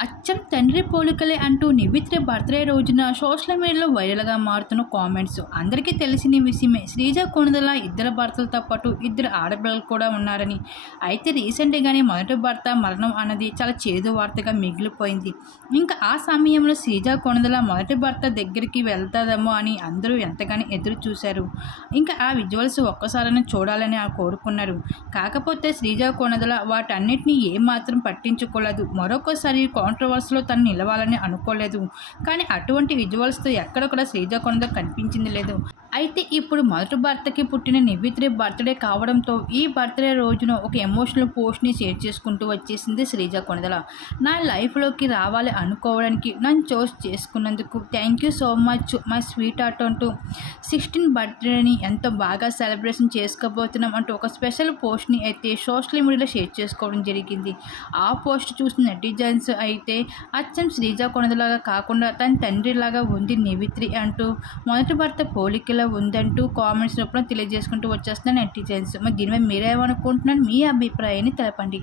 I అచ్చం తండ్రి పోలికలే అంటూ నివిత్ర బర్త్డే రోజున సోషల్ మీడియాలో వైరల్గా మారుతున్న కామెంట్స్. అందరికీ తెలిసిన విషయమే. శ్రీజ కొణదల ఇద్దరు భర్తలతో పాటు ఇద్దరు ఆడపిల్లలు కూడా ఉన్నారని. అయితే రీసెంట్గానే మొదటి భర్త మరణం అన్నది చాలా చేదు వార్తగా మిగిలిపోయింది. ఇంకా ఆ సమయంలో శ్రీజ కొణదల మొదటి భర్త దగ్గరికి వెళ్తాదేమో అని అందరూ ఎంతగానో ఎదురు చూశారు. ఇంకా ఆ విజువల్స్ ఒక్కసారైనా చూడాలని కోరుకున్నారు. కాకపోతే శ్రీజ కొణదల వాటన్నిటిని ఏమాత్రం పట్టించుకోలేదు. మరొకసారి కాంట్రవర్సీలో తను నిలవాలని అనుకోలేదు. కానీ అటువంటి విజువల్స్తో ఎక్కడ కూడా శ్రీజ కొనద కనిపించింది లేదు. అయితే ఇప్పుడు మొదటి భర్తకి పుట్టిన నివిత్రి బర్త్డే కావడంతో ఈ బర్త్డే రోజున ఒక ఎమోషనల్ పోస్ట్ని షేర్ చేసుకుంటూ వచ్చేసింది శ్రీజ కొనదల నా లైఫ్లోకి రావాలి అనుకోవడానికి నన్ను చూస్ చేసుకున్నందుకు thank you so much my sweetheart అంటూ సిక్స్టీన్ బర్త్డేని ఎంతో బాగా సెలబ్రేషన్ చేసుకోబోతున్నాం అంటూ ఒక స్పెషల్ పోస్ట్ని అయితే సోషల్ మీడియాలో షేర్ చేసుకోవడం జరిగింది. ఆ పోస్ట్ చూసిన నెటిజన్స్ అయితే అచ్చం శ్రీజ కొనదలాగా కాకుండా తన తండ్రిలాగా ఉంది నివిత్రి అంటూ మొదటి భర్త పోలికలు ఉందంటూ కామెంట్స్ రూపంలో తెలియజేసుకుంటూ వచ్చేస్తున్న నెటిజన్స్ మరి దీనిపై మీరేమనుకుంటున్నారు? మీ అభిప్రాయాన్ని తెలపండి.